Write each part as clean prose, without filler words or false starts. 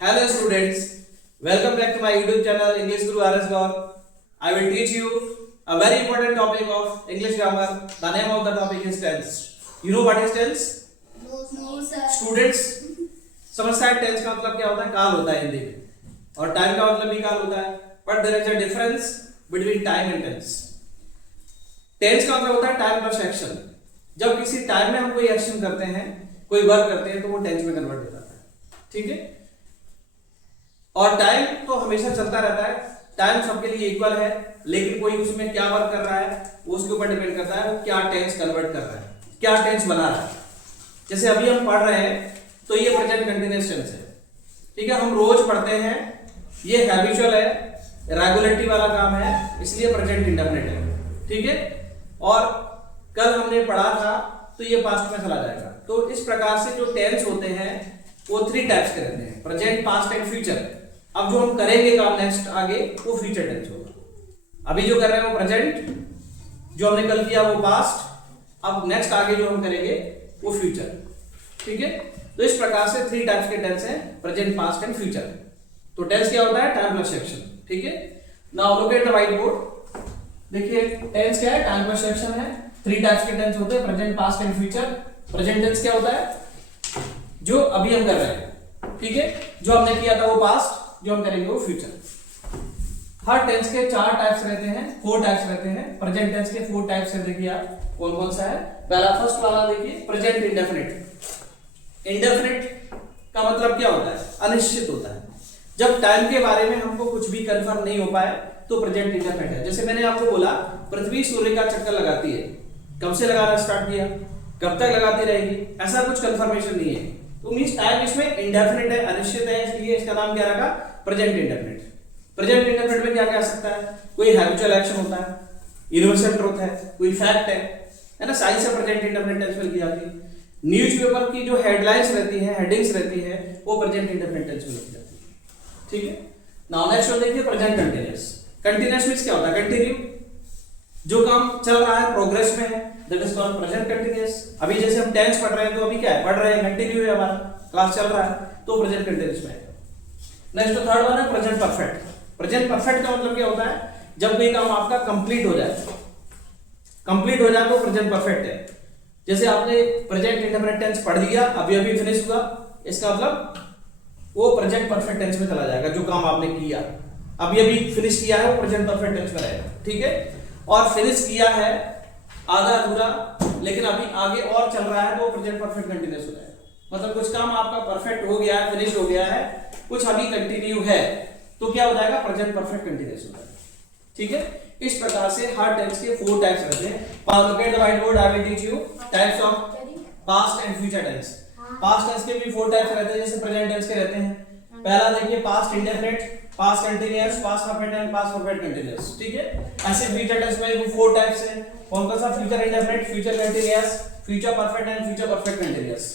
Hello students, welcome back to my YouTube channel English Guru RS Gaur. I will teach you a very important topic of English grammar. The name of the topic is tense. You know what is tense? No, sir. Students, समझता है tense का मतलब क्या होता है? काल होता है हिंदी में और टाइम का मतलब भी काल होता है. But there is a difference between time and tense. Tense का मतलब होता है टाइम प्लस एक्शन. जब किसी टाइम में हम कोई एक्शन करते हैं, कोई वर्क करते हैं, तो वो टेंस में कन्वर्ट हो जाता है. ठीक है. और टाइम तो हमेशा चलता रहता है. टाइम सबके लिए इक्वल है, लेकिन कोई उसमें क्या वर्क कर रहा है वो उसके ऊपर डिपेंड करता है. वो क्या टेंस कन्वर्ट कर रहा है, क्या टेंस बना रहा है. जैसे अभी हम पढ़ रहे हैं तो ये प्रेजेंट कंटीन्यूअस टेंस है. ठीक है. हम रोज पढ़ते हैं, ये हैबिचुअल है, रेगुलेटरी वाला काम है, इसलिए प्रेजेंट इंडेफिनिट है. ठीक है. और कल हमने पढ़ा था तो ये पास्ट में चला जाएगा. तो इस प्रकार से जो टेंस होते हैं वो 3 टाइप्स के रहते हैं: प्रेजेंट, पास्ट एंड फ्यूचर. अब जो हम करेंगे काम नेक्स्ट आगे वो फ्यूचर टेंस होगा. अभी जो कर रहे हैं वो प्रेजेंट, जो हमने कल किया वो पास्ट, अब नेक्स्ट आगे जो हम करेंगे वो फ्यूचर. ठीक है. तो इस प्रकार से 3 टाइप्स के टेंस हैं: प्रेजेंट, पास्ट एंड फ्यूचर. तो टेंस क्या होता है? Time plus action. ठीक है. Now look at the white board. देखिए टेंस क्या है? टाइम प्लस एक्शन है. 3 टाइप्स के टेंस होते हैं: present, past and future. Present tense क्या होता है? जो अभी हम कर रहे हैं. ठीक है. जो हमने किया था वो पास्ट, जो हम करेंगे वो फ्यूचर. हर टेंस के 4 टाइप्स रहते हैं, 4 टाइप्स रहते हैं. प्रेजेंट टेंस के 4 टाइप्स है. देखिए आप कौन कौन सा है. पहला फर्स्ट वाला देखिए, प्रेजेंट इंडेफिनिट. इंडेफिनिट का मतलब क्या होता है? अनिश्चित होता है. जब टाइम के बारे में हमको कुछ भी कंफर्म नहीं हो पाए तो प्रेजेंट इंडेफिनिट है. जैसे मैंने आपको बोला पृथ्वी सूर्य का चक्कर लगाती है. कब से लगाना स्टार्ट किया, कब तक लगाती रहेगी, ऐसा कुछ कंफर्मेशन नहीं है. तो मींस टाइम इसमें इंडेफिनिट है, अनिश्चित है, इसलिए इसका नाम क्या रखा? Present indefinite. प्रेजेंट इंडेफिनिट में क्या क्या आ सकता है? कोई हैबिचुअल एक्शन होता है, यूनिवर्सल ट्रुथ है, कोई फैक्ट है ना. साइंस से प्रेजेंट इंडेफिनिट टेंस में की जाती है. न्यूज़पेपर की जो हेडलाइंस रहती है, हेडिंग्स रहती है, वो प्रेजेंट इंडेफिनिट टेंस में लिखी जाती है. ठीक है. नाउ नेक्स्ट वन देखिए, प्रेजेंट कंटीन्यूअस. कंटीन्यूअस मींस क्या होता है? कंटिन्यू. जो काम चल रहा है, प्रोग्रेस में है, that is called present continuous. अभी जैसे हम टेंस पढ़ रहे हैं तो अभी क्या है? पढ़ रहे हैं, कंटिन्यू है, हमारा क्लास चल रहा है, तो प्रेजेंट कंटीन्यूअस में है. नेक्स्ट थर्ड वन है प्रेजेंट परफेक्ट. प्रेजेंट परफेक्ट का मतलब क्या होता है? जब कोई काम आपका कंप्लीट हो जाए, कंप्लीट हो जाए तो प्रेजेंट परफेक्ट है. जैसे आपने प्रेजेंट इंडेफिनिट टेंस पढ़ लिया, अभी अभी फिनिश हुआ, इसका मतलब वो प्रेजेंट परफेक्ट टेंस में चला जाएगा. जो काम आपने किया, अभी अभी फिनिश किया है, वो प्रेजेंट परफेक्ट टेंस में रहेगा. ठीक है. और फिनिश किया है आधा अधूरा, लेकिन अभी आगे और चल रहा है, तो प्रेजेंट परफेक्ट कंटीन्यूअस हो जाएगा. मतलब कुछ काम आपका परफेक्ट हो गया है, फिनिश हो गया है, कुछ अभी कंटिन्यू है, तो क्या हो जाएगा? प्रेजेंट परफेक्ट कंटीन्यूअस हो जाएगा. ठीक है. इस प्रकार से हर टेंस के 4 टाइप्स रहते हैं. Look at the white board. I will teach you types of past and future tense. Past tense के भी 4 टाइप्स रहते हैं, जैसे प्रेजेंट टेंस के रहते हैं. पहला देखिए, past indefinite, past continuous, past perfect and past perfect continuous. ठीक है. ऐसे फ्यूचर टेंस में 4 टाइप्स हैं. कौन कौन सा? Future indefinite, future continuous, future perfect and future perfect continuous.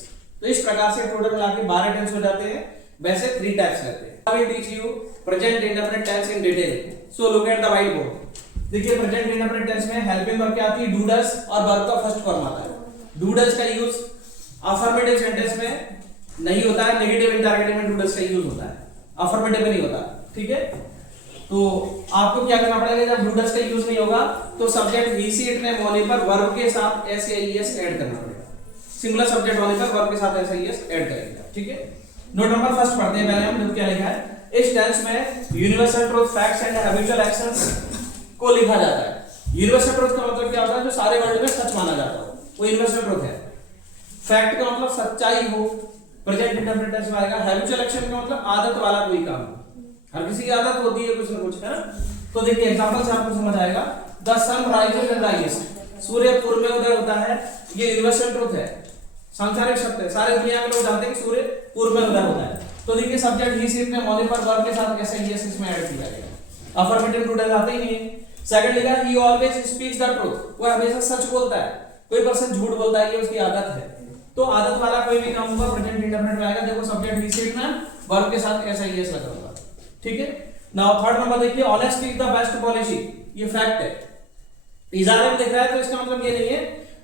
तो इस प्रकार से टोटल मिला के 12 टेंस हो जाते हैं. वैसे 3 टाइप्स रहते हैं. I will teach you present indefinite tense in detail. So look at the white board. देखिए प्रेजेंट इंडेफिनिट टेंस में हेल्पिंग वर्ब क्या आती है? डू डज, और वर्ब का फर्स्ट फॉर्म आता है. डू डज का यूज अफर्मेटिव सेंटेंस में नहीं होता है, नेगेटिव इंटरोगेटिव में डू डज का यूज होता है, अफर्मेटिव में नहीं होता. ठीक है. तो आपको क्या करना पड़ेगा? जब डू डज का यूज नहीं होगा तो subject he see it name होने पर वर्ब के साथ एस या ईएस ऐड करना पड़ेगा. सिंगुलर सब्जेक्ट होने पर वर्ब के साथ एस या ईएस ऐड करेंगे. ठीक है. नोट नंबर फर्स्ट पढ़ते हैं पहले हम. देखो क्या लिखा है. इस टेंस में universal truth, facts and habitual actions को लिखा जाता है. यूनिवर्सल ट्रुथ का मतलब क्या होता है? जो सारे वर्ल्ड में सच माना जाता हो, वो यूनिवर्सल ट्रुथ है. फैक्ट का मतलब सच्चाई हो, प्रेजेंट इंडेफिनिट टेंस में आएगा. हैबिचुअल एक्शन का मतलब आदत वाला कोई काम. हर किसी की आदत होती है कुछ ना कुछ, है ना. तो देखिए एग्जांपल से आपको समझ आएगा. The sun rises in the east. सूर्य पूर्व में उदय होता है. ये यूनिवर्सल ट्रुथ है, सांसारिक सत्य है. सारे दुनिया के लोग जानते हैं कि सूर्य पूर्व में उदय होता है. तो देखिए सब्जेक्ट ही सी ने होने पर वर्ब के साथ ऐसे ईएस इसमें ऐड किया जाएगा. अफर्मेटिव ट्रू टेंस आता ही नहीं है. सेकंड लिखा ही ऑलवेज स्पीक्स द ट्रुथ. वो हमेशा सच बोलता है. कोई पर्सन झूठ बोलता है, ये उसकी आदत है. तो आदत वाला कोई भी काम होगा प्रेजेंट इंडेफिनिट में आएगा. देखो सब्जेक्ट ही सी में वर्ब के साथ ऐसा ईएस लगा होगा. ठीक है. नाउ थर्ड नंबर देखिए, honesty is the best policy. ये फैक्ट है. इजारे में लिख रहा है तो इसका मतलब ये नहीं है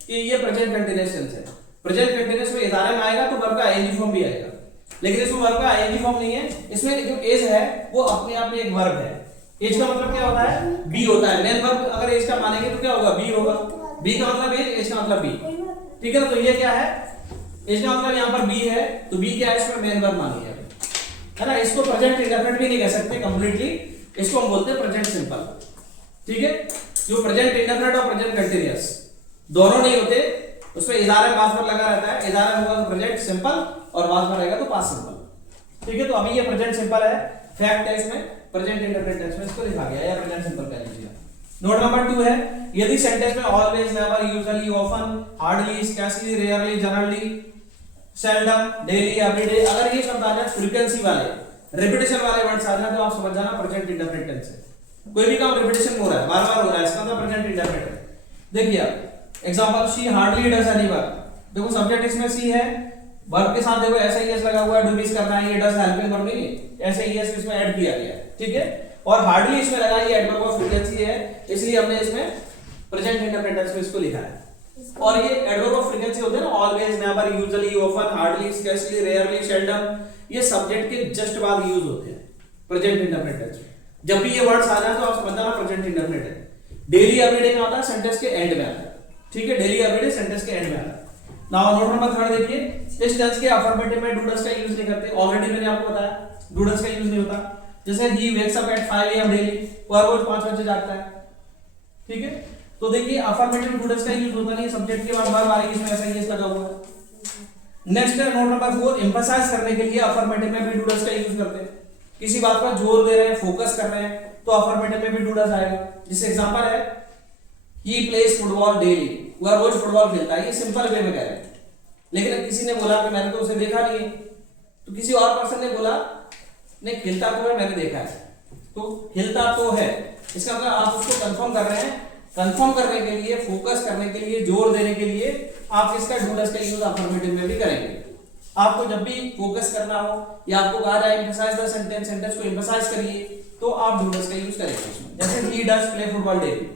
कि ये प्रेजेंट कंटीन्यूअस टेंस है. प्रेजेंट कंटीन्यूअस में इजारे में आएगा तो वर्ब का आईएनजी फॉर्म भी आएगा. लेकिन इसमें वर्ब का आईएनजी फॉर्म नहीं है। इसमें जो एज है वो अपने आप में एक वर्ब है। एज का मतलब क्या होता है? बी होता है। मेन वर्ब अगर एज का मानेंगे तो क्या होगा? बी होगा। बी का मतलब एज का मतलब बी, ठीक है ना। तो ये क्या है? एज का मतलब यहाँ पर बी है, तो बी क्या है? इसमें मेन वर्ब मानी है ना। इसको प्रेजेंट इंडेफिनिट भी नहीं कह सकते कंप्लीटली, इसको हम बोलते हैं प्रेजेंट सिंपल, ठीक है। जो प्रेजेंट इंडेफिनिट और प्रेजेंट कंटीन्यूअस दोनों नहीं होते, उसमें इदारे पास पर लगा रहता है। इदारा होगा तो प्रेजेंट सिंपल और पास पर रहेगा तो पास्ट सिंपल, ठीक है। तो अभी ये प्रेजेंट सिंपल है, फैक्ट है इसमें, प्रेजेंट इंडेफिनिट टेंस में इसको लिखा गया या प्रेजेंट सिंपल कह लीजिए। नोट नंबर 2 है, यदि सेंटेंस में always, never, usually, often, hardly, scarcely, rarely, generally, seldom, daily, everyday, अगर ये शब्द आ जाए फ्रीक्वेंसी वाले, रिपीटेशन वाले वर्ड्स आ जाए तो आप समझ जाना प्रेजेंट इंडेफिनिट टेंस है। कोई भी काम रिपीटेशन हो रहा है, बार-बार हो रहा है, इसका मतलब प्रेजेंट इंडेफिनिट है। देखिए example, she hardly does any work. देखो सब्जेक्ट इसमें सी है, वर्ब के साथ देखो ऐसा ही एस लगा हुआ है, डू मिस करना है, ये डज हेल्पिंग वर्ब नहीं है, ऐसे ही एस इसमें ऐड किया गया है, ठीक है। और हार्डली इसमें लगा, ये एडवर्ब ऑफ फ्रीक्वेंसी है, इसलिए हमने इसमें प्रेजेंट इंडेफिनिट टेंस में इसको लिखा है। और ये एडवर्ब ऑफ फ्रीक्वेंसी होते हैं ना, always, never, usually, often, hardly, scarcely, rarely, seldom, ये सब्जेक्ट के जस्ट बाद यूज होते हैं प्रेजेंट इंडेफिनिट टेंस में। जब भी ये वर्ड्स आ जाए तो आप समझ जाना प्रेजेंट इंडेफिनिट है। डेली, एवरीडे में आता है, सेंटेंस के एंड में आता है, ठीक है। डेली, एवरीडे सेंटेंस के एंड में आता है। नाउ नोट नंबर 3 देखिए, इस टेंस के अफर्मेटिव में डू डज का यूज नहीं करते। ऑलरेडी मैंने आपको बताया डू डज का यूज नहीं होता। जैसे he wakes up at 5 AM daily, वह रोज 5 बजे जागता है, ठीक है। तो देखिए अफर्मेटिव डू डज का यूज होता नहीं, सब्जेक्ट के बाद वर्ब आएगी, इसमें ऐसा ही लगा हुआ है। नेक्स्ट है नोट नंबर 4, एम्फसाइज करने के लिए अफर्मेटिव में भी डू डज का यूज करते हैं। किसी बात पर जोर दे रहे हैं, फोकस कर रहे हैं, तो अफर्मेटिव में भी डू डज आएगा। जैसे एग्जांपल है, ही प्लेज फुटबॉल डेली, वह रोज फुटबॉल खेलता है। ये सिंपल वे में कह रहे हैं, लेकिन किसी ने बोला कि मैंने तो उसे देखा नहीं है, तो किसी और पर्सन ने बोला नहीं खेलता तो है, मैंने देखा है, तो खेलता तो है, इसका मतलब आप उसको कंफर्म कर रहे हैं। कंफर्म करने के लिए, फोकस करने के लिए, जोर देने के लिए आप इसका डू डज का यूज अफर्मेटिव में भी करेंगे। आपको जब भी फोकस करना हो या आपको कहा जाए एम्फसाइज द सेंटेंस, सेंटेंस को एम्फसाइज करिए, तो आप डू डज का यूज करेंगे उसमें। जैसे he does play football daily,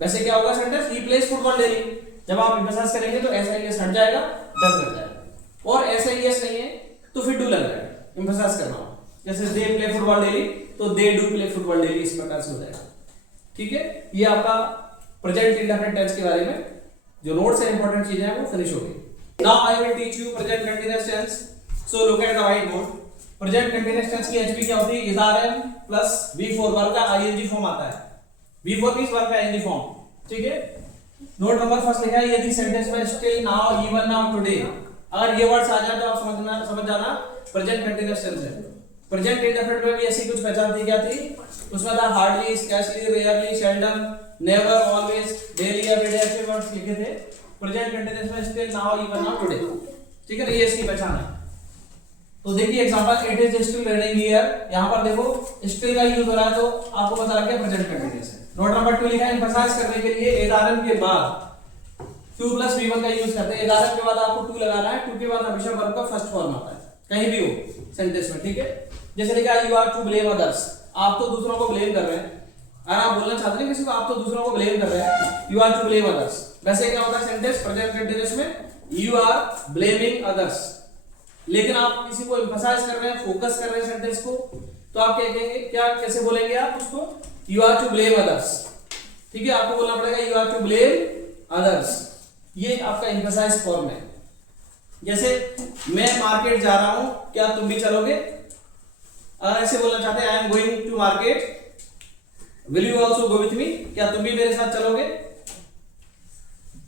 वैसे क्या होगा sentence, he plays football daily. जब आप एम्फसाइज करेंगे तो ऐसा ही हट जाएगा, डज लग जाएगा। और ऐसा ही यस नहीं है तो फिर डू लग जाएगा, एम्फसाइज करना हो। जैसे दे प्ले फुटबॉल डेली, तो they do play football daily, इस प्रकार से हो जाएगा, ठीक है। ये आपका प्रेजेंट इंडेफिनिट टेंस के बारे में जो नोट्स है, इंपॉर्टेंट चीजें हैं, वो फिनिश हो गई। Now I will teach you present continuous tense. So look at the whiteboard. Present continuous tense की HP क्या होती है? is RM plus V4, verb का ING फॉर्म आता है। V4 मींस वर्ब का ING फॉर्म, ठीक है। नोट नंबर फर्स्ट लिखा है, यदि सेंटेंस में still, now, even, now, today, अगर ये वर्ड्स आ जाए तो आप समझ जाना प्रेजेंट कंटीन्यूअस टेंस है। प्रेजेंट इंडेफिनिट में भी ऐसी कुछ पहचान थी, क्या थी उसमें था? Hardly, scarcely, rarely, seldom, never, always, daily, everyday, ऐसे वर्ड्स लिखे थे। प्रेजेंट कंटीन्यूअस में still, now, even, now, today, ठीक है ना, ये इसकी पहचान है। तो देखिए example, it is still raining here, यहां पर देखो स्टिल का यूज हो रहा है, तो आपको पता लग गया प्रेजेंट कंटीन्यूअस है। नोट नंबर 2 लिखा है, एम्फसाइज करने के लिए एदारम के बाद 2 + V1 का यूज करते हैं। एदारम के बाद आपको 2 लगाना है, 2 के बाद हमेशा वर्ब का फर्स्ट फॉर्म आता है, कहीं भी हो सेंटेंस में, ठीक है। जैसे लिखा है, you are to blame others, आप तो दूसरों को ब्लेम कर रहे हैं। अगर आप बोलना चाहते हैं किसी को, आप तो दूसरों को ब्लेम कर रहे हैं, you are to blame others, वैसे क्या होता है सेंटेंस प्रेजेंट कंटीन्यूअस में, यू आर ब्लेमिंग अदर्स। लेकिन आप किसी को एम्फसाइज कर रहे हैं, फोकस कर रहे हैं सेंटेंस को, तो आप क्या कहेंगे, क्या कैसे बोलेंगे आप उसको? You are to blame others, ठीक है। आपको बोलना पड़ेगा you are to blame others, ये आपका एम्फसाइज फॉर्म है। जैसे मैं मार्केट जा रहा हूं, क्या तुम भी चलोगे? अगर ऐसे बोलना चाहते हैं, I am going to market, will you also go with me, क्या तुम भी मेरे साथ चलोगे?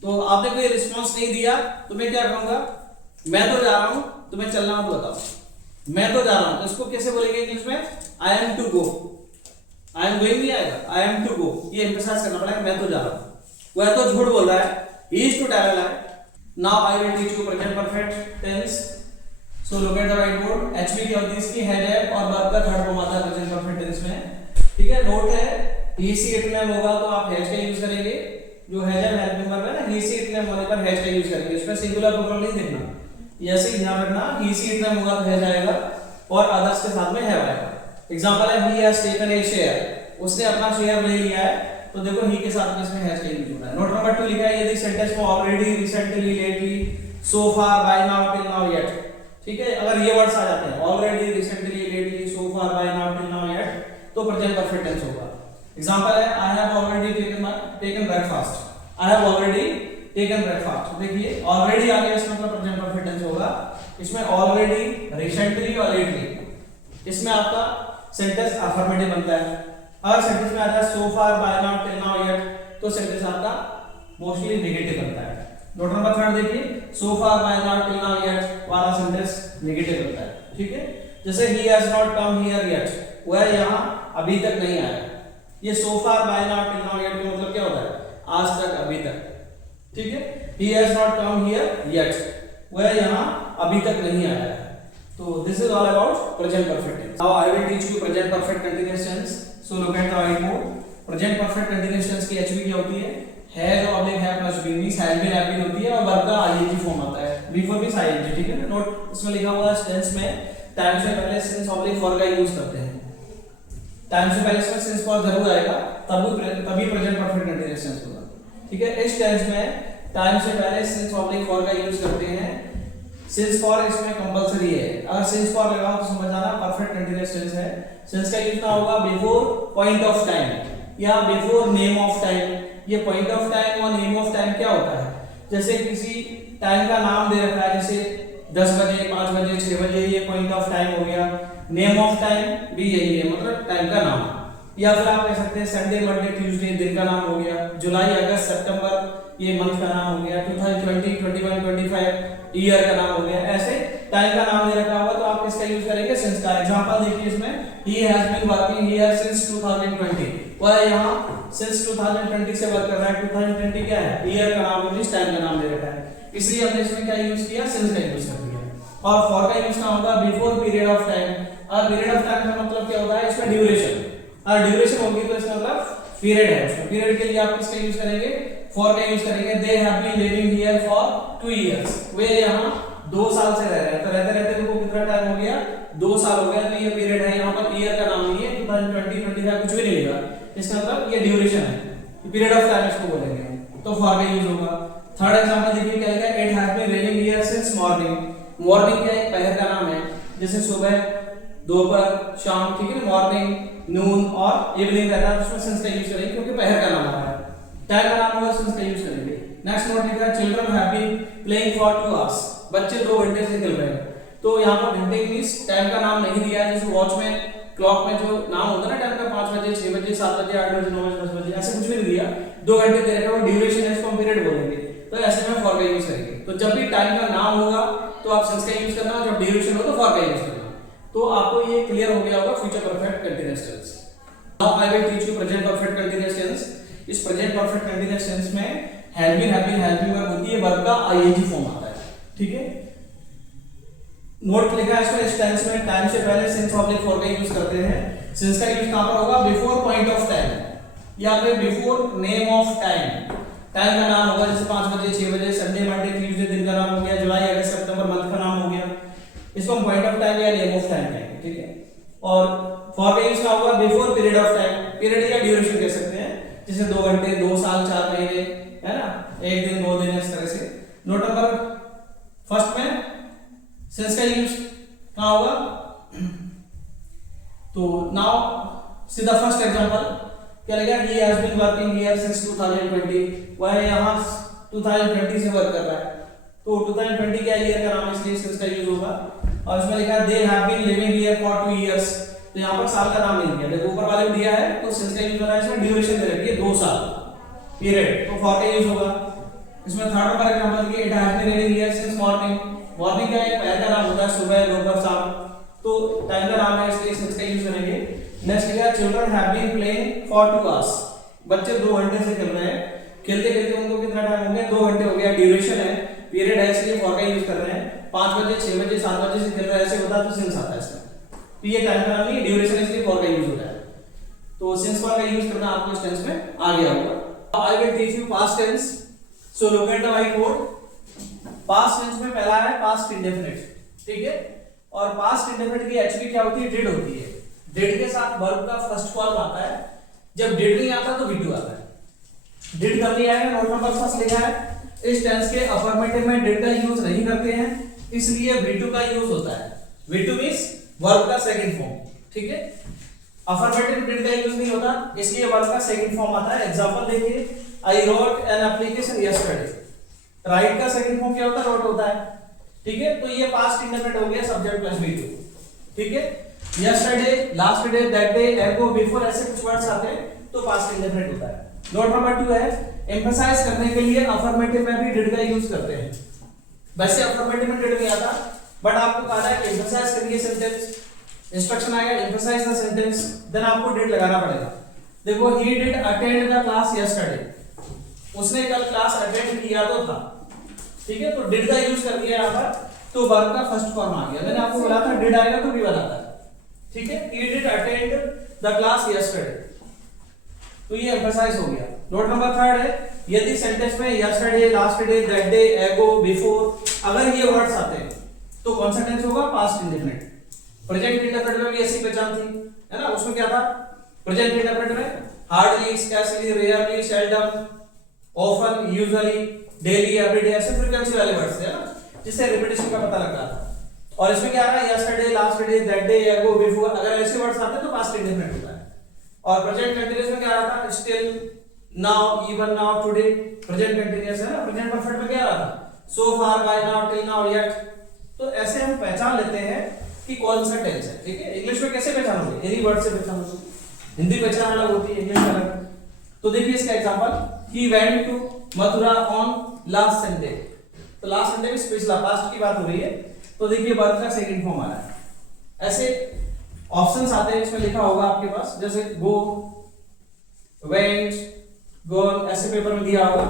तो आपने कोई रिस्पांस नहीं दिया, तो मैं क्या कहूंगा? मैं तो जा रहा हूं, तुम्हें चलना हो तो बताओ। मैं तो जा रहा हूं, तो इसको कैसे बोलेंगे इंग्लिश में? I am to go. I am going नहीं आएगा, आई एम टू गो, ये एम्फसाइज करना पड़ेगा, मैं तो जा रहा हूं। वह तो झूठ बोल रहा है, he is to tell a lie. Now I will teach you present perfect tense. So look at the white board. HP क्या होती है इसकी? हेड और वर्ब का थर्ड फॉर्म आता है प्रेजेंट परफेक्ट टेंस में, ठीक है। नोट है, ही सी इट नेम होगा तो आप हैज का यूज करेंगे। जो हैज एंड हेल्पिंग वर्ब है ना, ही सी इट नेम होने पर हैज का यूज करेंगे, इसमें सिंगुलर प्लूरल नहीं देखना। ऐसे ही ध्यान रखना, ही सी इट नेम होगा तो हैज आएगा और अदर्स के साथ में हैव आएगा। एग्जांपल है, he has taken a share, उसने अपना शेयर ले लिया है, तो देखो ही के साथ में इसमें हैज का यूज होता है। नोट नंबर 2 लिखा है, यदि सेंटेंस में already, recently, lately, so far, by now, till now, yet, ठीक है, अगर ये वर्ड्स आ जाते हैं already, recently, lately, so far, by now, till now, yet, तो प्रेजेंट परफेक्ट टेंस होगा। एग्जांपल है I have already taken breakfast, I have already taken breakfast. देखिए ऑलरेडी आ गया, इसका मतलब प्रेजेंट परफेक्ट टेंस होगा। इसमें ऑलरेडी, रिसेंटली और लेटली, इसमें आपका सेंटेंस अफर्मेटिव बनता है। अगर सेंटेंस में आता है so far, by now, till now, yet, तो सेंटेंस आपका मोस्टली नेगेटिव बनता है। नोट नंबर 3 देखिए, so far, by now, till now, yet वाला सेंटेंस नेगेटिव होता है। ठीक है, जैसे ही has not come here yet, वह यहां अभी तक नहीं आया। ये so far, by now, till now, yet का मतलब क्या होता है? आज तक, अभी तक। ठीक है, he has not come here yet, वह यहां अभी तक नहीं आया है। तो this is all about present perfect tense. Now I will teach you present perfect continuous tense. So look at the right mode. Present perfect continuous tense की HV क्या होती है? Has oblique have plus been, means has been have been होती है और verb का ING form आता है। Before means ING. ठीक है ना, नोट इसमें लिखा हुआ है टेंस में टाइम से पहले सिंस ऑब्लिक फॉर का यूज करते हैं। टाइम से पहले इसमें सिंस फॉर जरूर आएगा, तभी प्रेजेंट परफेक्ट कंटीन्यूअस टेंस होगा। ठीक है, इस टेंस में टाइम से पहले सिंस ऑब्लिक फॉर का यूज करते हैं। सिंस फॉर इसमें कंपलसरी है, अगर सिंस फॉर लगाओ तो समझ जाना परफेक्ट कंटीन्यूअस टेंस है। सिंस का यूज ना होगा बिफोर पॉइंट ऑफ टाइम या बिफोर नेम ऑफ टाइम। ये पॉइंट ऑफ टाइम और नेम ऑफ टाइम क्या होता है? जैसे किसी टाइम का नाम दे रखा है, जैसे 10 बजे, 5 बजे, 6 बजे, ये पॉइंट ऑफ टाइम हो गया। नेम ऑफ टाइम भी यही है, मतलब टाइम का नाम। या फिर आप कह सकते हैं संडे, मंडे, ट्यूसडे दिन का नाम हो गया। जुलाई, अगस्त, सितंबर ये मंथ का नाम हो गया। 2020, 21, 25 ईयर का नाम हो गया। ऐसे टाइम का नाम दे रखा हुआ तो आप किसका यूज करेंगे? सिंस का। एग्जांपल देखिए इसमें, he has been working here since 2020, वह यहां सिंस 2020 से वर्क कर रहा है। 2020 क्या है? ईयर का नाम, मींस टाइम का नाम दे रखा है, इसलिए हमने इसमें क्या यूज किया? सिंस का यूज कर दिया। और फॉर का यूज क्या होगा? Before period of time. और पीरियड ऑफ टाइम का मतलब क्या होता है? इसमें ड्यूरेशन। और ड्यूरेशन होगी तो इसका मतलब पीरियड है। उसमें पीरियड के लिए आप किसका यूज करेंगे? फॉर का यूज करेंगे। They have been living here for 2 years, वे यहां 2 साल से रह रहे हैं। तो रहते रहते उनको कितना टाइम हो गया? 2 साल हो गया। तो ये पीरियड है, यहाँ पर ईयर का नाम नहीं है। 2020, 25 कुछ भी नहीं लिखा, इसका मतलब ये ड्यूरेशन है, पीरियड ऑफ टाइम इसको बोलेंगे, तो फॉर का यूज होगा। थर्ड एग्जांपल देखिए क्या लिखा है? It has been raining here since morning. Morning क्या है? पहर का नाम है, जैसे सुबह, दोपहर, शाम। ठीक है ना, मॉर्निंग, नून और इवनिंग रहता है, उसमें सिंस का यूज करेंगे क्योंकि पहर का नाम आ रहा है। टाइम का नाम होगा, सिंस का यूज करेंगे। नेक्स्ट नोट लिखा है children have been playing for 2 hours, बच्चे 2 घंटे से खेल रहे हैं। तो यहाँ पर घंटे मींस टाइम का नाम नहीं दिया है। जैसे वॉच में, क्लॉक में जो नाम होता है ना टाइम का, 5 बजे, 6 बजे, 7 बजे, 8 बजे, 9 बजे, 10 बजे, ऐसे कुछ भी नहीं दिया। 2 घंटे दे रखा है, वो ड्यूरेशन है, इसको हम पीरियड बोलेंगे। तो ऐसे में फॉर का यूज करेंगे। तो जब भी टाइम का नाम होगा तो आप सिंस का यूज करना, जब ड्यूरेशन हो तो फॉर का यूज करना। तो आपको ये क्लियर हो गया होगा future perfect continuous tense. Now I will teach you present perfect continuous tense. इस प्रेजेंट परफेक्ट कंटीन्यूअस टेंस में हैव बीन वर्ब होती है, वर्ब का आईएनजी फॉर्म आता है। ठीक है, नोट लिखा है इसमें, इस टेंस में टाइम से पहले सिंस ऑब्लिक फॉर का यूज करते हैं। सिंस का यूज कहां पर होगा? बिफोर पॉइंट ऑफ टाइम या फिर before name of time. Time का नाम होगा, जैसे 5 बजे, 6 बजे, संडे, मंडे, ट्यूसडे दिन का नाम हो गया। जुलाई, अगस्त, सितंबर मंथ का नाम हो गया। इसको हम पॉइंट ऑफ टाइम या नेम ऑफ टाइम कहेंगे। ठीक है, और फॉर का यूज क्या होगा? Before period of time. Period या ड्यूरेशन कह सकते हैं, जैसे 2 घंटे, 2 साल, 4 महीने, है ना, 1 दिन, 2 दिन, इस तरह से। नोट नंबर फर्स्ट में सिंस का यूज कहां होगा? तो now see the first example क्या लगा? He has been working here since 2020, वह यहां 2020 से वर्क कर रहा है। तो 2020 क्या ईयर का नाम है, इसलिए सिंस का यूज होगा। और इसमें लिखा है they have been living here for 2 years, तो यहां पर साल का नाम नहीं दिया, देखो ऊपर वाले में दिया है तो सिंस का यूज हो रहा है। इसमें ड्यूरेशन दे रखी है 2 साल पीरियड, तो फॉर का यूज होगा। इसमें थर्ड नंबर एग्जांपल देखिए, it has been raining here since morning. Morning का एक पहर का नाम होता है, सुबह, दोपहर, शाम, तो टाइम का नाम है, इसलिए सिंस का यूज करेंगे। नेक्स्ट लिखा है children have been playing for 2 hours, बच्चे 2 घंटे से खेल रहे हैं। खेलते खेलते उनको कितना टाइम हो गया? 2 घंटे हो गया। ड्यूरेशन है, पीरियड है, इसलिए फॉर का यूज कर रहे हैं। 5 बजे, 6 बजे, 7 बजे से खेल रहे हैं, ऐसे होता तो सिंस आता है इसमें। तो ये टाइम का नाम नहीं, ड्यूरेशन, इसलिए फॉर का यूज होता है। तो सिंस फॉर का यूज करना आपको इस टेंस में आ गया होगा। I will teach you past tense. So look at the white board. Past tense में पहला है पास्ट इंडेफिनिट, ठीक है। और पास्ट इंडेफिनिट की एचवी क्या होती है? डिड होती है। डिड के साथ वर्ब का फर्स्ट फॉर्म आता है। जब डिड नहीं आता तो वी2 आता है। डिड कर लिया है, नोट नंबर फर्स्ट लिखा है। इस टेंस के अफर्मेटिव में डिड का यूज नहीं करते हैं, इसलिए V2 का यूज होता है। V2 मींस वर्ब का सेकंड फॉर्म, ठीक है। अफर्मेटिव डिड का यूज नहीं होता, इसलिए वर्ब का सेकंड फॉर्म आता है। एग्जांपल देखिए, I wrote an application yesterday. Right का सेकंड फॉर्म क्या होता है? रोट होता है, ठीक है। तो ये पास्ट इंडेफिनिट हो गया सब्जेक्ट प्लस V2, ठीक है। Yesterday, last day, that day, एगो, बिफोर, ऐसे कुछ वर्ड्स आते हैं तो पास्ट इंडेफिनिट होता है। नोट नंबर 2 है, एम्फसाइज करने के लिए अफर्मेटिव में भी डिड का यूज करते हैं। वैसे अफर्मेटिव में डिड नहीं आता, बट आपको कहा है कि एम्फसाइज करिए सेंटेंस, इंस्ट्रक्शन आएगा एम्फसाइज द सेंटेंस, देन आपको डिड लगाना पड़ेगा। देखो, he did attend the class yesterday, उसने कल क्लास अटेंड किया तो था, ठीक है। तो डिड का यूज कर दिया यहां पर, तो वर्ब का फर्स्ट फॉर्म आ गया। मैंने आपको बोला था डिड आएगा तो भी बनाता है, ठीक है। He did attend the class yesterday, तो ये एम्फसाइज हो गया। नोट नंबर 3 है, यदि सेंटेंस में yesterday, last day, that day, एगो, बिफोर अगर ये वर्ड्स आते हैं तो कौन सा टेंस होगा? Past indefinite. प्रेजेंट इंडेफिनिट में भी ऐसी पहचान थी, है ना। उसमें क्या था? प्रेजेंट इंडेफिनिट में hardly, scarcely, rarely, seldom, often, usually, daily, everyday, ऐसे फ्रीक्वेंसी वाले वर्ड्स थे ना, जिससे रिपीटेशन का पता लगता था। और इसमें क्या रहा? Yesterday, last day, that day, एगो, बिफोर अगर ऐसे वर्ड्स आते हैं तो पास्ट इंडेफिनिट होता है। और प्रेजेंट कंटीन्यूअस में क्या रहा था? Still, now, even now, today, present continuous है ना। प्रेजेंट परफेक्ट में क्या रहा था? So far, by now, till now, yet. तो ऐसे हम पहचान लेते हैं कि कौन सा टेंस है, ठीक है। इंग्लिश में कैसे पहचानोगे? एनी वर्ड से पहचानोगे। हिंदी पहचान अलग होती है, इंग्लिश अलग। तो देखिए इसका example, he went to Mathura on last Sunday. तो लास्ट संडे में पिछला पास्ट की बात हो रही है, तो देखिए वर्ब का सेकंड फॉर्म आ रहा है। ऐसे ऑप्शंस आते हैं, इसमें लिखा होगा आपके पास, जैसे गो, वेंट, गॉन, ऐसे पेपर में दिया होगा,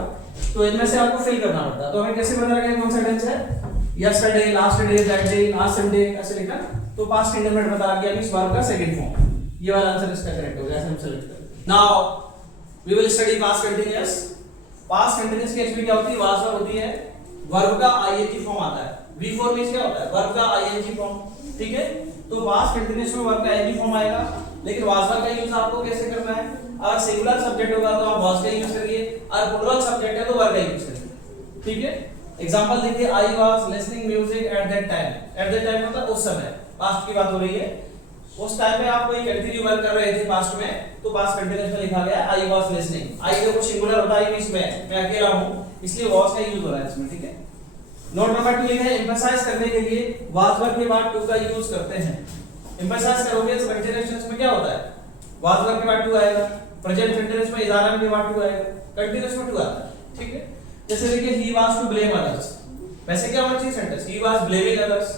तो इनमें से आपको फिल करना पड़ता है। तो हमें कैसे पता लगेगा कौन सा टेंस है? Yesterday, last day, that day, last Sunday, ऐसे लिखा तो पास्ट इंडेफिनिट बता गया, मींस वर्ब का सेकंड फॉर्म। ये वाला आंसर इसका करेक्ट होगा, ऐसे हम सेलेक्ट करेंगे। Now we will study past continuous. Past continuous की एक्चुअली क्या होती है? वाज वर्ब होती है, वर्ब का आईएनजी फॉर्म आता है। V4 मींस क्या होता है? वर्ब का आईएनजी फॉर्म, ठीक है। तो पास्ट कंटीन्यूअस में वर्ब का आईएनजी फॉर्म आएगा, लेकिन वाज वर्ब का यूज आपको कैसे करना है? अगर सिंगुलर सब्जेक्ट होगा तो आप वाज का यूज करिए, और प्लूरल सब्जेक्ट है तो वर्ब का यूज करिए, ठीक है। एग्जांपल देखिए, I was listening music at that time. At that time मतलब उस समय, पास्ट की बात हो रही है। उस टाइम में आप कोई कंटिन्यू वर्क कर रहे थे पास्ट में, तो पास्ट कंटीन्यूअस में लिखा गया आई वाज लिसनिंग। आई देखो सिंगुलर होता है, मींस मैं अकेला हूं, इसलिए वाज का यूज हो रहा है इसमें, ठीक है। नोट नंबर 2 लिखा है, एम्फसाइज करने के लिए वाज वर्ब के बाद टू का यूज करते हैं। एम्फसाइज करोगे तो कंटीन्यूअस में क्या होता है? वाज वर्ब के बाद टू आएगा, प्रेजेंट कंटीन्यूअस में इजारा के बाद टू आएगा, कंटीन्यूअस में टू आता है, ठीक है। जैसे देखिए, he was to blame others, वैसे क्या होना चाहिए sentence? He was blaming others,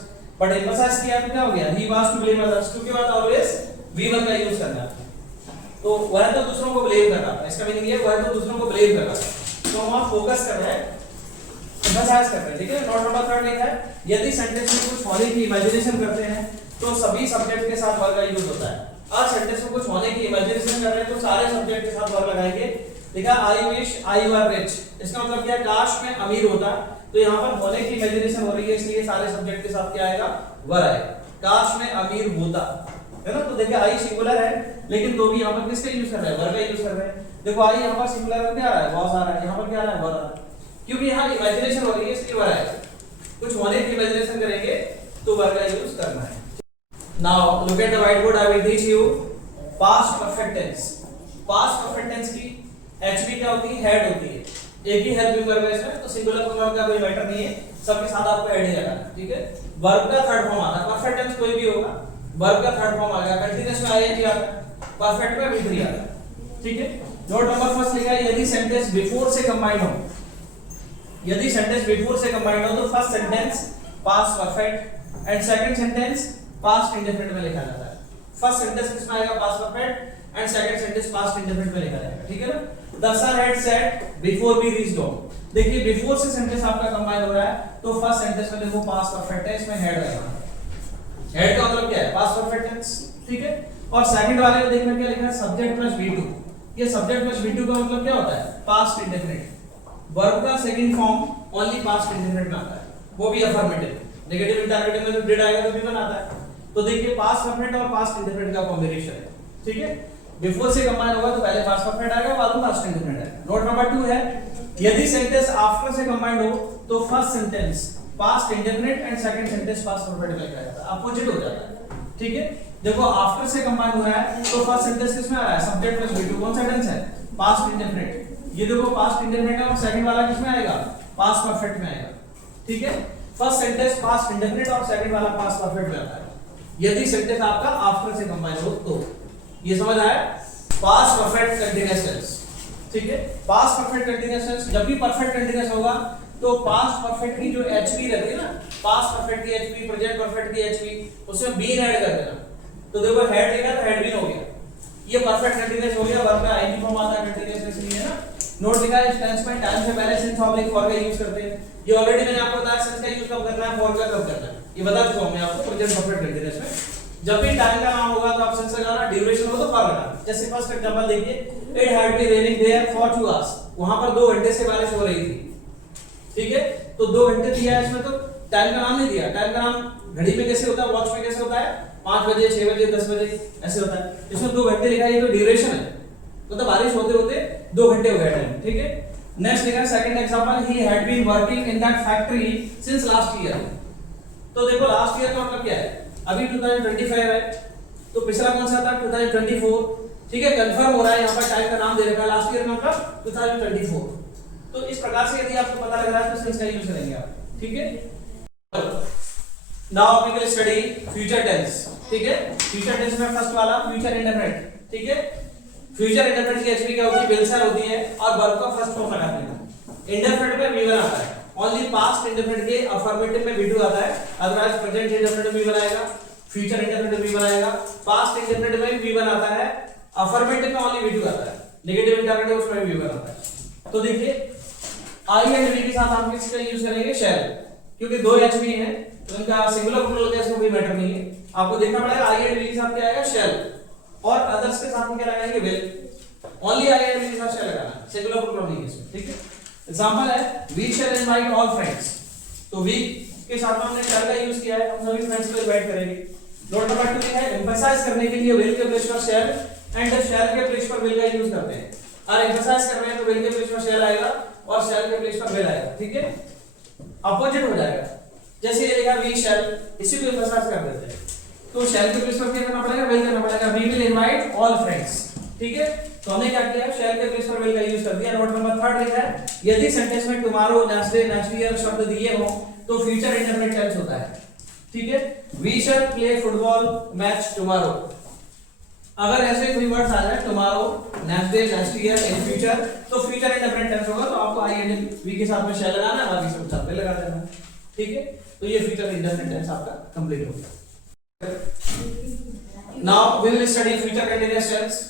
but emphasize किया तो क्या हो गया? He was to blame others, to के बाद ऑलवेज V1 का यूज करना है। तो वह तो दूसरों को ब्लेम कर रहा था, इसका मीनिंग ये वह तो दूसरों को ब्लेम कर रहा था, तो हम फोकस कर रहे हैं, एम्फसाइज कर रहे हैं, ठीक है। नोट नंबर 3 लिखा है, यदि सेंटेंस में कुछ होने की इमेजिनेशन करते हैं तो सभी सब्जेक्ट के साथ वर्ब का यूज होता है। आज सेंटेंस में कुछ होने की इमेजिनेशन कर रहे हैं तो सारे सब्जेक्ट के साथ वर्ब लगाएंगे। देखा, I wish I were rich, इसका मतलब क्या? काश मैं अमीर होता। तो यहाँ पर होने की इमेजिनेशन हो रही है, इसलिए सारे सब्जेक्ट के साथ क्या आएगा? वर आएगा। काश मैं अमीर होता, है ना। तो देखिए, आई सिंगुलर है, लेकिन तो भी यहाँ पर किसका यूज कर रहे हैं? वर्ब का यूज कर रहे हैं। देखो, आई यहाँ पर सिंगुलर में क्या आ रहा है? वाज आ रहा है, यहाँ पर क्या आ रहा है? वर आ रहा है, क्योंकि यहाँ इमेजिनेशन हो रही है, इसलिए वर आएगा। कुछ होने की इमेजिनेशन करेंगे तो वर्ब का यूज करना है। Now look at the white board, I will teach you past perfect tense. Past perfect tense की एचबी क्या होती है? हेड होती है। एक ही हेल्पिंग वर्ब है इसमें, तो सिंगुलर प्लूरल का कोई मैटर नहीं है, सबके साथ आपको ऐड ही लगाना है, ठीक है। वर्ब का थर्ड फॉर्म आता है, परफेक्ट टेंस कोई भी होगा, वर्ब का थर्ड फॉर्म आएगा। कंटीन्यूअस में आईएनजी आता है, परफेक्ट में V3 आता है, ठीक है। नोट नंबर 1 लिखा है, यदि सेंटेंस बिफोर से कंबाइन हो, यदि सेंटेंस बिफोर से कंबाइन हो तो first sentence past perfect and second sentence past indefinite में लिखा जाता है। फर्स्ट सेंटेंस किसमें आएगा? Past perfect, and second sentence past indefinite में लिखा जाएगा, ठीक है ना। The sir had said before we reached home. देखिए, बिफोर से सेंटेंस आपका कंबाइन हो रहा है, तो फर्स्ट सेंटेंस में देखो पास्ट परफेक्ट है, इसमें हेड रहेगा। हेड का मतलब क्या है? पास्ट परफेक्ट टेंस, ठीक है। और सेकंड वाले में देखना क्या लिखा है? Subject plus V2। ये सब्जेक्ट प्लस V2 का मतलब क्या होता है? Past indefinite. वर्ब का second form only past indefinite में आता है, वो भी अफर्मेटिव। नेगेटिव इंटररोगेटिव में जो डिड आएगा तो V1 आता है। तो देखिए, पास्ट परफेक्ट और पास्ट इंडेफिनिट का कॉम्बिनेशन है, ठीक है। बिफोर से कंबाइन होगा तो पहले पास्ट परफेक्ट आएगा, बाद में पास्ट इंडेफिनिट आएगा। नोट नंबर 2 है, यदि सेंटेंस आफ्टर से कंबाइंड हो तो first sentence past indefinite and second sentence past perfect में लिखा जाता है, अपोजिट हो जाता है, ठीक है। देखो आफ्टर से कंबाइन हो रहा है तो फर्स्ट सेंटेंस किसमें आ रहा है, सब्जेक्ट प्लस V2, कौन सा टेंस है, पास्ट इंडेफिनिट। ये देखो पास्ट इंडेफिनिट है और सेकंड वाला किसमें आएगा, पास्ट परफेक्ट में आएगा, ठीक है। फर्स्ट सेंटेंस पास्ट इंडेफिनिट और सेकंड वाला पास्ट परफेक्ट में आता है यदि सेंटेंस आपका आफ्टर से कंबाइन हो तो। ये समझ आया, पास्ट परफेक्ट कंटीन्यूअस टेंस, ठीक है। पास्ट परफेक्ट कंटीन्यूअस टेंस जब भी परफेक्ट कंटीन्यूअस होगा तो पास्ट परफेक्ट की जो एचपी रहती है ना, पास्ट परफेक्ट की एचपी, प्रेजेंट परफेक्ट की एचपी, उसमें बीन ऐड कर देना। तो देखो हेड लिखा तो हेड बीन हो गया, ये परफेक्ट कंटीन्यूअस हो गया, वर्ब में आईएनजी फॉर्म आता है कंटीन्यूअस इसलिए ना। नोट लिखा है इस टेंस में टाइम से पहले सिंस ऑब्लिक फॉर का यूज करते हैं। ये ऑलरेडी मैंने आपको बताया सिंस का यूज कब करना है, फॉर का कब करना है, ये बता चुका हूं मैं आपको। प्रेजेंट परफेक्ट कंटीन्यूअस में जब भी टाइम का नाम होगा तो आप सिंस लगाना, ड्यूरेशन हो तो फॉर लगाना। जैसे फर्स्ट एग्जांपल देखिए, it had been raining there for 2 hours, वहां पर 2 घंटे से बारिश हो रही थी, ठीक है। तो 2 घंटे दिया है इसमें, तो टाइम का नाम नहीं दिया। टाइम का नाम घड़ी में कैसे होता है, वॉच में कैसे होता है, 5 बजे, 6 बजे, 10 बजे ऐसे होता है। इसमें 2 घंटे लिखा है, ये तो ड्यूरेशन है, मतलब बारिश होते होते 2 घंटे हो गए टाइम, ठीक है। नेक्स्ट लिखा है second example, he had been working in that factory since last year. तो देखो लास्ट ईयर का मतलब क्या है, अभी 2025 है तो पिछला कौन सा था, 2024, ठीक है। कंफर्म हो रहा है यहाँ पर टाइम का नाम दे रखा है, लास्ट ईयर का मतलब 2024। तो इस प्रकार से यदि आपको पता लग रहा है तो सिंस का यूज करेंगे आप, ठीक है। Now we will study future tense, ठीक है। फ्यूचर टेंस में फर्स्ट वाला फ्यूचर इंडेफिनिट, ठीक है। फ्यूचर इंडेफिनिट की एचपी क्या होती है, विल से होती है और वर्ब का फर्स्ट फॉर्म लगाते हैं। इंडेफिनिट में V1 आता है, ओनली पास्ट इंडेफिनिट के अफर्मेटिव में V2 आता है, अदरवाइज प्रेजेंट इंडेफिनिट में V1 आएगा, फ्यूचर इंडेफिनिट में V1 आएगा, पास्ट इंडेफिनिट में V1 आता है, अफर्मेटिव में ओनली V2 आता है, नेगेटिव इंडेफिनिट उसमें V1 आता है। तो देखिए आई एंड वी के साथ हम किसका यूज करेंगे, शैल, क्योंकि 2 एचपी हैं तो इनका सिंगुलर प्लूरल का इसमें कोई मैटर नहीं है। आपको देखना पड़ेगा आई एंड वी के साथ क्या आएगा, शैल, और अदर्स के साथ में क्या लगाएंगे, will. Only I and we के साथ शैल लगाना, सिंगुलर प्लूरल नहीं है इसमें, ठीक है। एग्जांपल है we shall invite all friends, तो वी के साथ में हमने शैल का यूज किया है, हम सभी फ्रेंड्स को इनवाइट करेंगे। नोट नंबर 2 लिखा है एम्फसाइज करने के लिए विल के प्लेस पर शैल एंड शैल के प्लेस पर विल का यूज करते हैं। और एम्फसाइज कर रहे हैं तो विल के प्लेस पर शैल आएगा और शैल के प्लेस पर विल आएगा, ठीक है। अपोजिट हो जाएगा, जैसे ये लिखा वी शैल, इसी को एम्फसाइज कर देते हैं तो शैल के प्लेस पर क्या करना पड़ेगा, विल करना पड़ेगा, we will invite all friends, ठीक है। तो हमने क्या किया, शैल के प्लेस पर विल का यूज कर दिया। नोट नंबर 3 लिखा है यदि सेंटेंस में tomorrow, next day, next year शब्द दिए हो तो फ्यूचर इंडेफिनिट टेंस होता है, ठीक है। We shall play football match tomorrow, अगर ऐसे कोई वर्ड्स आ जाए tomorrow, next day, next year, in future, तो फ्यूचर इंडेफिनिट टेंस होगा। तो आपको आई एंड वी के साथ में शैल लगाना है, बाकी सब साथ में लगा देना, ठीक है। तो ये फ्यूचर इंडेफिनिट टेंस आपका कंप्लीट हो गया। Now we will study future continuous tense.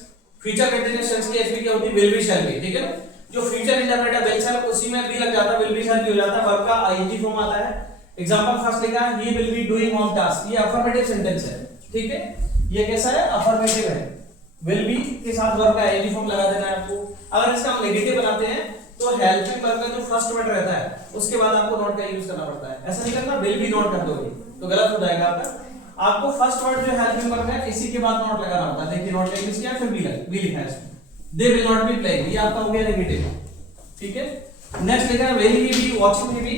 Future continuous tense की एचपी क्या होती है, विल बी शैल बी, ठीक है ना। जो फ्यूचर इंडेफिनिट है विल शैल, उसी में बी लग जाता है, विल बी शैल बी हो जाता है, वर्ब का आईएनजी फॉर्म आता है। एग्जांपल फर्स्ट लिखा है he will be doing home task, ये अफर्मेटिव सेंटेंस है, ठीक है। ये कैसा है, अफर्मेटिव है, विल बी के साथ वर्ब का आईएनजी फॉर्म लगा देना है आपको। अगर इसका हम नेगेटिव बनाते हैं तो हेल्पिंग वर्ब का जो फर्स्ट वर्ड रहता है उसके बाद आपको नॉट का यूज करना पड़ता है। ऐसा नहीं करना विल बी नॉट कर दोगे तो गलत हो जाएगा आपका। आपको फर्स्ट वर्ड जो हेल्पिंग वर्ब है इसी के बाद नॉट लगाना होता है। देखिए नॉट का यूज किया, फिर बी लिखा है इसमें, they will not be playing, ये आपका हो गया नेगेटिव, ठीक है। नेक्स्ट लिखा है will he be watching TV.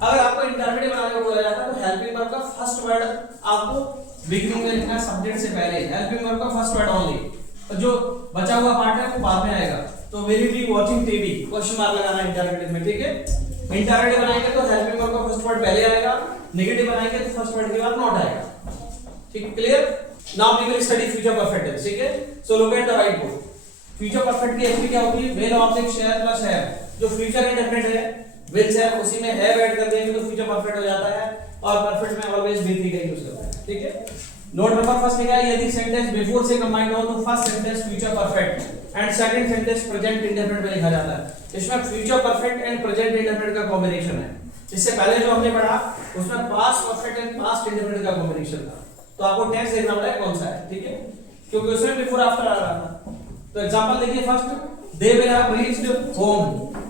अगर आपको इंटरमीडिएट बनाने को बोला जाता है तो हेल्पिंग वर्ब का फर्स्ट वर्ड आपको बिगिनिंग में लिखना है, सब्जेक्ट से पहले। हेल्पिंग वर्ब का फर्स्ट वर्ड ओनली, जो बचा हुआ पार्ट है वो बाद में आएगा। तो will he be watching TV, question mark लगाना इंटरमीडिएट में, ठीक है। इंटरमीडिएट बनाएंगे तो हेल्पिंग वर्ब का फर्स्ट वर्ड पहले आएगा, नेगेटिव बनाएंगे तो फर्स्ट वर्ड के बाद नॉट आएगा, ठीक, clear. Now we will study future perfect tense, ठीक है। So look at the right board. Future perfect की एचपी क्या होती है, will object share plus have, जो फ्यूचर इंडेफिनिट है विल से उसी में हैव ऐड कर देंगे तो फ्यूचर परफेक्ट हो जाता है, और परफेक्ट में ऑलवेज बी3 का यूज करते हैं, ठीक है। नोट नंबर फर्स्ट लिखा है यदि सेंटेंस बिफोर से कंबाइंड हो तो first sentence future perfect and second sentence present indefinite में लिखा जाता है। इसमें future perfect and present indefinite का कॉम्बिनेशन है। इससे पहले जो हमने पढ़ा उसमें past perfect and past indefinite का कॉम्बिनेशन था, तो आपको टेंस देखना पड़ेगा कौन सा है, ठीक है, क्योंकि उसमें बिफोर आफ्टर आ रहा था। तो एग्जांपल देखिए first, they will have reached home,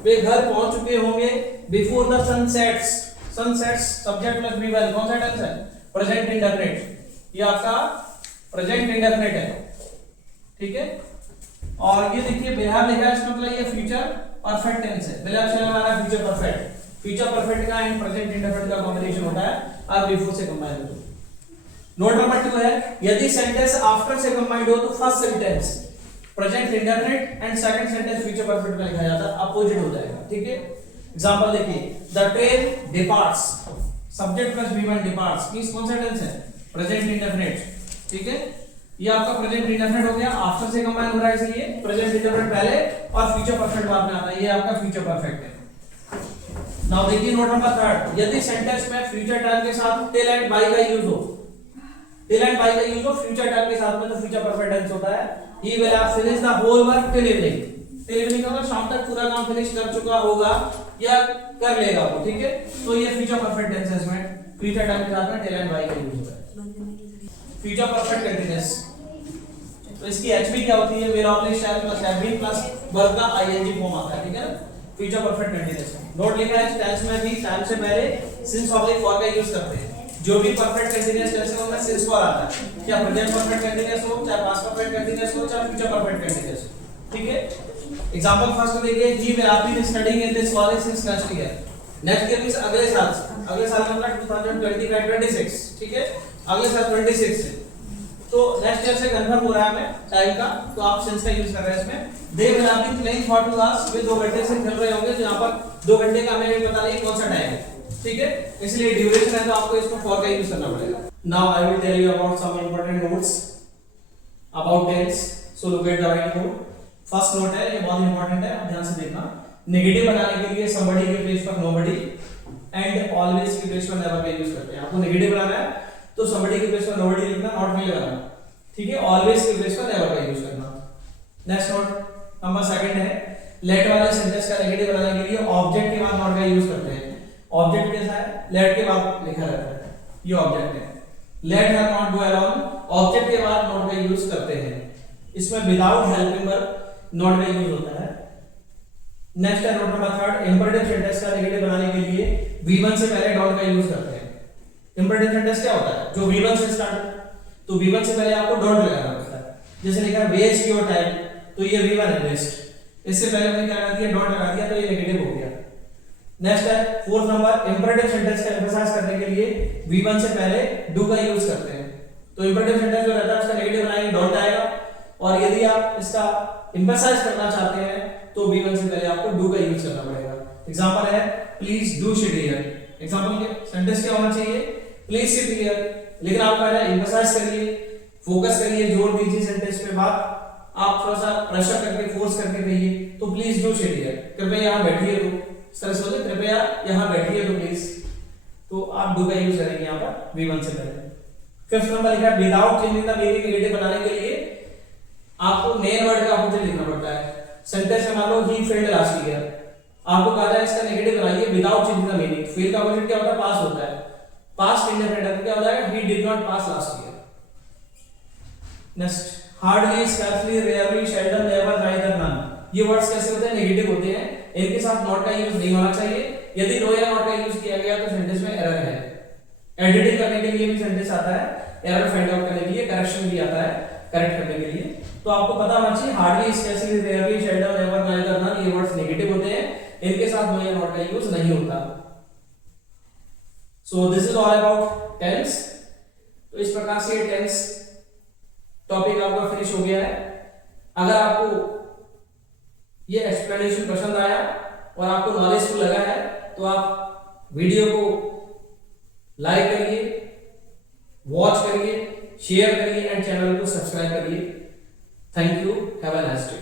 वे घर पहुंच चुके होंगे before the sun sets. Sun sets subject plus be well, कौन सा टेंस है, प्रेजेंट इंडेफिनिट, ये आपका प्रेजेंट इंडेफिनिट है, ठीक है। और ये देखिए विल हैव लिखा है, इसका मतलब ये फ्यूचर परफेक्ट टेंस है, विल हैव से हमारा फ्यूचर परफेक्ट, फ्यूचर परफेक्ट का एंड प्रेजेंट इंडेफिनिट का कॉम्बिनेशन होता है आर बिफोर से कंबाइन हो। नोट नंबर 2 है, यदि सेंटेंस आफ्टर से कंबाइंड हो तो first sentence present indefinite and second sentence future perfect में लिखा जाता है, अपोजिट हो जाएगा। ठीक है, एग्जांपल देखिए, the train departs, subject plus V1 departs means कौन सा टेंस है, प्रेजेंट इंडेफिनिट। ठीक है, ये आपका प्रेजेंट इंडेफिनिट हो गया, आफ्टर से कंबाइन हो रहा है इसलिए प्रेजेंट इंडेफिनिट पहले और फ्यूचर परफेक्ट बाद में आता है, ये आपका फ्यूचर परफेक्ट है। नाउ देखिए नोट नंबर 3, यदि सेंटेंस में फ्यूचर टाइम के साथ टिल एंड बाय का यूज हो, टिल एंड बाय का यूज हो फ्यूचर टाइम के साथ में तो फ्यूचर परफेक्ट टेंस होता है। He will have finish the whole work till evening, till evening का मतलब शाम तक पूरा काम फिनिश कर चुका होगा या कर लेगा वो। ठीक है, तो ये फ्यूचर परफेक्ट टेंस है, इसमें फ्यूचर टाइम के साथ में टिल एंड बाय का यूज होता है। फ्यूचर परफेक्ट कंटीन्यूअस, तो इसकी एचबी क्या होती है, will oblique shall plus have been plus verb का आईएनजी फॉर्म आता है। ठीक है ना, फ्यूचर परफेक्ट कंटीन्यूअस। नोट लिखा है टेंस में भी टाइम से पहले सिंस ऑब्लिक फॉर का यूज करते हैं। जो भी परफेक्ट कंटीन्यूअस टेंस है उनमें सिंस फॉर आता है, क्या प्रेजेंट परफेक्ट कंटीन्यूअस हो, चाहे पास्ट परफेक्ट कंटीन्यूअस हो, चाहे फ्यूचर परफेक्ट कंटीन्यूअस हो। ठीक है, एग्जांपल फर्स्ट में देखिए, he will have been studying in this college since next year. Next year means अगले साल से, अगले साल का मतलब 2025-26। ठीक है, अगले साल 26 से, तो नेक्स्ट ईयर से कंफर्म हो रहा है हमें टाइम का, तो आप सिंस का यूज कर रहे हैं इसमें। They will have been playing for 2 hours, वे 2 घंटे से खेल रहे होंगे, तो यहां पर 2 घंटे का हमें पता नहीं कौन सा टाइम है। ठीक है, इसलिए ड्यूरेशन है तो आपको इसमें फॉर का यूज करना पड़ेगा। Now I will tell you about some important notes about tense, so look at the right note. First note है, ये बहुत इंपॉर्टेंट है, ध्यान से देखना। नेगेटिव बनाने के लिए somebody के प्लेस पर nobody एंड ऑलवेज के प्लेस पर नेवर का यूज करते हैं। आपको नेगेटिव बनाना है तो somebody के प्लेस पर nobody लिखना, नॉट नहीं लगाना। ठीक है, ऑलवेज के प्लेस पर नेवर का यूज करना। नेक्स्ट नोट नंबर 2 है, लेट वाले सेंटेंस का नेगेटिव बनाने के लिए ऑब्जेक्ट के बाद नॉट का यूज करते हैं। ऑब्जेक्ट कैसा है, लेट के बाद लिखा रहता है, ये ऑब्जेक्ट है। Let her not go alone, object के बाद नॉट का यूज करते हैं। इसमें विदाउट हेल्पिंग वर्ब नॉट का यूज होता है। नेक्स्ट है नोट नंबर 3, इंपरेटिव सेंटेंस का नेगेटिव बनाने के लिए V1 से पहले डॉट का यूज करते हैं। इंपरेटिव सेंटेंस क्या होता है, जो V1 से स्टार्ट, तो V1 से पहले आपको डॉट लगाना पड़ता है। जैसे लिखा है वेस्ट योर टाइम, तो ये V1 है वेस्ट, इससे पहले हमने क्या लगा दिया, डॉट लगा दिया, तो ये नेगेटिव हो गया। नेक्स्ट है 4th नंबर, इंपरेटिव सेंटेंस का एम्फसाइज करने के लिए V1 से पहले डू का यूज करते हैं। तो इंपरेटिव सेंटेंस जो रहता है उसका नेगेटिव बनाएंगे डॉट आएगा, और यदि आप इसका एम्फसाइज करना चाहते हैं तो V1 से पहले आपको डू का यूज करना पड़ेगा। एग्जांपल है please do sit here, example के सेंटेंस क्या होना चाहिए, प्लीज सिट हियर, लेकिन आप पहले एम्फसाइज करिए, फोकस करिए, जोर दीजिए सेंटेंस पे, बात आप थोड़ा सा प्रेशर करके फोर्स करके कहिए, तो प्लीज डू सिट हियर, कृपया यहां बैठिए, तो इस तरह से होता है, कृपया यहां बैठिए तो प्लीज, तो आप डू का यूज करेंगे यहां पर V1 से पहले। 5th नंबर लिखा है without changing the meaning, negative बनाने के लिए आपको मेन वर्ड का अपोजिट लिखना पड़ता है। सेंटेंस में मान लो ही फेल्ड लास्ट ईयर, आपको कहा जाए इसका नेगेटिव बनाइए without changing the meaning. Fail का अपोजिट क्या होता है, पास होता है, पास्ट इंडेफिनिट क्या हो जाएगा, he did not pass last year. Next, hardly, scarcely, rarely, seldom, never, neither, none, ये वर्ड्स कैसे होते हैं, नेगेटिव होते हैं, इनके साथ नॉट का यूज नहीं होना चाहिए। यदि नो या नॉट का यूज किया गया तो सेंटेंस में एरर है। एडिटिंग करने के लिए भी सेंटेंस आता है, एरर फाइंड आउट करने के लिए, करेक्शन भी आता है करेक्ट करने के लिए। तो आपको पता होना चाहिए hardly, scarcely, rarely, seldom, never, neither, none, ये वर्ड्स नेगेटिव होते हैं, इनके साथ नो या नॉट का यूज नहीं होता। So this is all about tense. तो इस प्रकार से टेंस टॉपिक आपका फिनिश हो गया है। अगर आपको ये एक्सप्लेनेशन पसंद आया और आपको नॉलेजफुल लगा है तो आप वीडियो को लाइक करिए, वॉच करिए, शेयर करिए एंड चैनल को सब्सक्राइब करिए। Thank you, have a nice day.